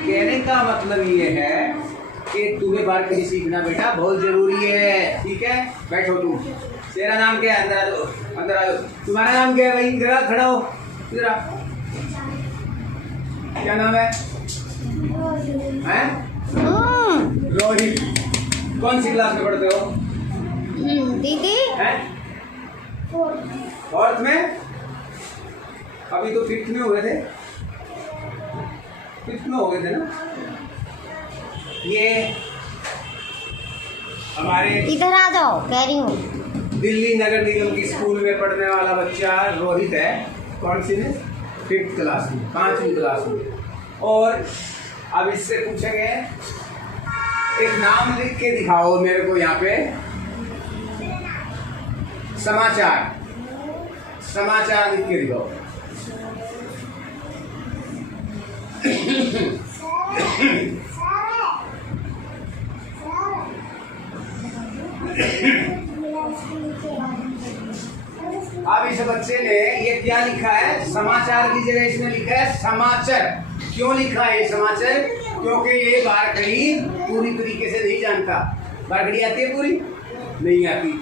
कहने का मतलब ये है कि तुम्हें बारकड़ी सीखना बेटा बहुत जरूरी है। ठीक है, बैठो तुम। तेरा नाम क्या है? अंदर आ जाओ, अंदर आ जाओ। तुम्हारा नाम क्या है भाई? जरा खड़ा हो, इधर आ। क्या नाम है? हैं? रोहित। कौन सी क्लास में पढ़ते हो? दीदी हैं? फोर्थ में? अभी तो फिफ्थ में हुए थे। फिफ्थ में हो गए थे ना? ये हमारे इधर आ जाओ, कह रही हूँ। दिल्ली नगर निगम की स्कूल में पढ़ने वाला बच्चा रोहित है। कौन सी में? फिफ्थ क्लास में, 5वीं क्लास में। और अब इससे पूछेंगे एक नाम लिख के दिखाओ मेरे को यहाँ पे। समाचार, समाचार लिख के दिखाओ। अब इस बच्चे ने ये क्या लिखा है? समाचार की जगह इसने लिखा है समाचार। क्यों लिखा है ये समाचार? क्योंकि ये बारकड़ी पूरी तरीके से नहीं जानता। बारकड़ी आती है पूरी? नहीं आती।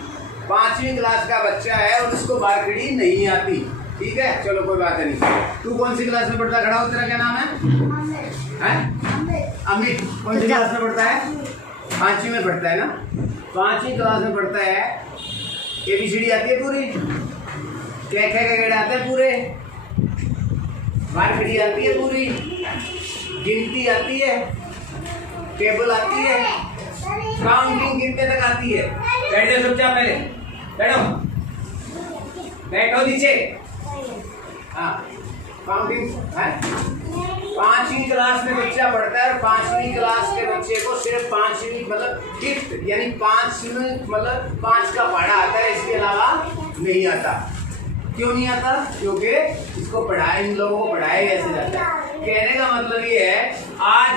5वीं क्लास का बच्चा है और उसको बारकड़ी नहीं आती। ठीक है, चलो कोई बात नहीं। तू कौन सी क्लास में पढ़ता? खड़ा हो, तेरा क्या नाम है? अमित। कौन सी क्लास में पढ़ता है? 5वीं में पढ़ता है ना? 5वीं क्लास में पढ़ता है। ABCD आती है पूरी? क्या क्या गड़े आते हैं पूरे? बारकड़ी आती है पूरी? गिनती आती है? टेबल आती है? काउंटिंग कितने तक आती है? बैठ जाओ चुपचाप, पहले बैठो, बैठो नीचे। हाँ, काउंटिंग है। 5वीं क्लास में बच्चा पढ़ता है और 5वीं क्लास के बच्चे को सिर्फ 5वीं मतलब फिफ्थ यानी 5वीं मतलब 5 का पढ़ा आता है, इसके अलावा नहीं आता। क्यों नहीं आता? क्योंकि इसको पढ़ाए, इन लोगों को पढ़ाया कैसे जाता है। कहने का मतलब ये है, आज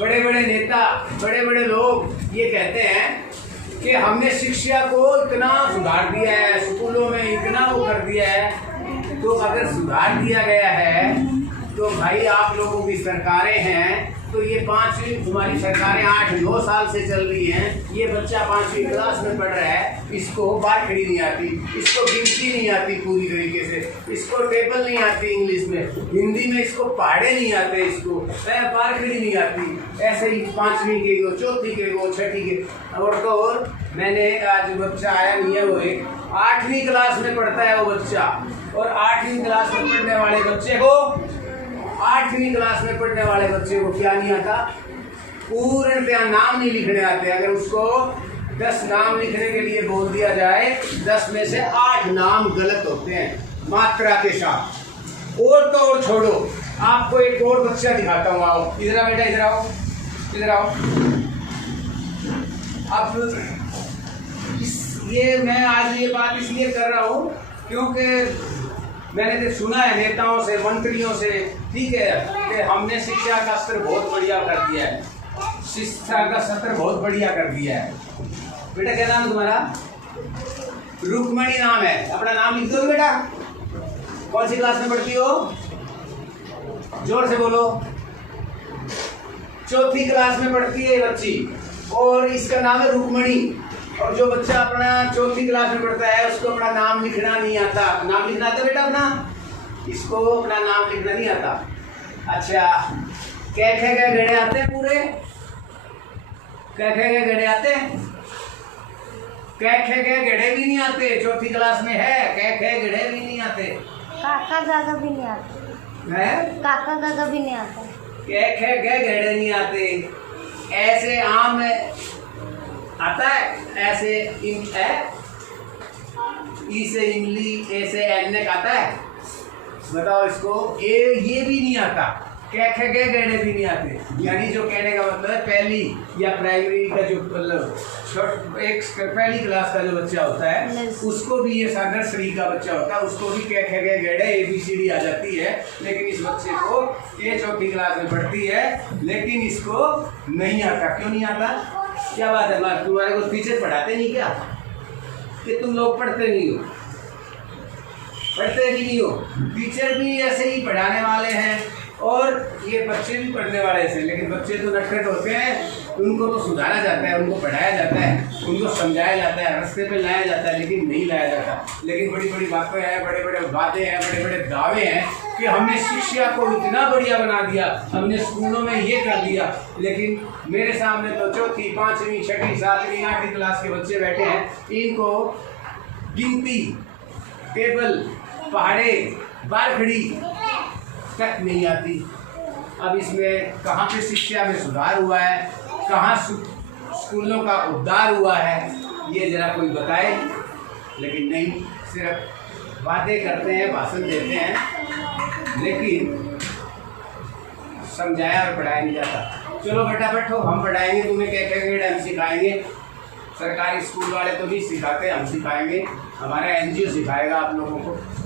बड़े बड़े नेता, बड़े बड़े लोग ये कहते हैं कि हमने शिक्षा को इतना सुधार दिया है, स्कूलों में इतना वो कर दिया है। तो अगर सुधार दिया गया है तो भाई आप लोगों की सरकारें हैं, तो ये 5वीं तुम्हारी सरकारें 8-9 साल से चल रही हैं। ये बच्चा 5वीं क्लास में पढ़ रहा है, इसको बारकड़ी नहीं आती, इसको गिनती नहीं आती पूरी तरीके से, इसको टेबल नहीं आती इंग्लिश में, हिंदी में इसको पहाड़े नहीं आते, इसको बारकड़ी नहीं आती। ऐसे ही 5वीं के को, 4थी के को, 6ठी के। और तो और मैंने आज बच्चा आया नहीं है, वो एक 8वीं क्लास में पढ़ता है वो बच्चा। और 8वीं क्लास में पढ़ने वाले बच्चे को 8वीं क्लास में पढ़ने वाले बच्चे को क्या नहीं आता? पूर्णतया नाम नहीं लिखने आते। अगर उसको 10 नाम लिखने के लिए बोल दिया जाए, 10 में से 8 नाम गलत होते हैं मात्रा के साथ। और तो और छोड़ो, आपको एक और बच्चा दिखाता हूँ। आओ इधर आओ बेटा, इधर आओ, इधर आओ। अब ये मैं आज ये बात इसलिए कर रहा हूँ क्योंकि मैंने तो सुना है नेताओं से, मंत्रियों से, ठीक है, कि हमने शिक्षा का स्तर बहुत बढ़िया कर दिया है, शिक्षा का स्तर बहुत बढ़िया कर दिया है। बेटा क्या नाम है तुम्हारा? रुक्मणी नाम है। अपना नाम लिख दो बेटा। कौन सी क्लास में पढ़ती हो? जोर से बोलो। 4थी क्लास में पढ़ती है बच्ची और इसका नाम है रुक्मणी। और जो बच्चा अपना 4थी क्लास में पढ़ता है उसको अपना नाम लिखना नहीं आता। नाम लिखना आता बेटा अपना? इसको अपना नाम लिखना नहीं आता। अच्छा, कै खे के गड़े आते हैं पूरे? कै खे के गड़े आते हैं? कै खे के गड़े भी नहीं आते। 4थी क्लास में है, कै खे गड़े भी नहीं आते। काका दादा भी नहीं आते है? काका दादा भी नहीं आता। कै खे के गड़े नहीं आते। ऐसे आम आता है, ऐसे ई से इमली, ऐसे एने आता है। बताओ इसको, ये भी नहीं आता। कै खे के गड़े भी नहीं आते। यानी जो कहने का मतलब है, पहली या प्राइमरी का जो मतलब एक पहली क्लास का जो बच्चा होता है उसको भी, ये नर्सरी का बच्चा होता है उसको भी कै खे के गड़े ABCD आ जाती है। लेकिन इस बच्चे को, ये 4थी क्लास में पढ़ती है लेकिन इसको नहीं आता। क्यों नहीं आता? क्या बात है? तुम्हारे को टीचर पढ़ाते नहीं क्या? कि तुम लोग पढ़ते नहीं हो? पढ़ते भी नहीं हो। टीचर भी ऐसे ही पढ़ाने वाले हैं और ये बच्चे भी पढ़ने वाले ऐसे, लेकिन बच्चे तो नटखट होते हैं, उनको तो सुधारा जाता है, उनको पढ़ाया जाता है, उनको समझाया जाता है, रास्ते पे लाया जाता है, लेकिन नहीं लाया जाता। लेकिन बड़ी बड़ी बातें हैं, बड़े बड़े वादे हैं, बड़े बड़े दावे हैं कि हमने शिक्षा को इतना बढ़िया बना दिया, हमने स्कूलों में ये कर दिया। लेकिन मेरे सामने तो चौथी, पाँचवीं, छठी, सातवीं, आठवीं क्लास के बच्चे बैठे हैं, इनको गिनती, टेबल, पहाड़े, बारखड़ी तक नहीं आती। अब इसमें कहाँ पे शिक्षा में सुधार हुआ है, कहाँ स्कूलों का उद्धार हुआ है, ये जरा कोई बताए। लेकिन नहीं, सिर्फ बातें करते हैं, भाषण देते हैं, लेकिन समझाया और पढ़ाया नहीं जाता। चलो बेटा बैठो, हम पढ़ाएंगे तुम्हें, क्या कहेंगे, हम सिखाएंगे। सरकारी स्कूल वाले तो नहीं सिखाते, हम सिखाएंगे, हमारा NGO सिखाएगा आप लोगों को।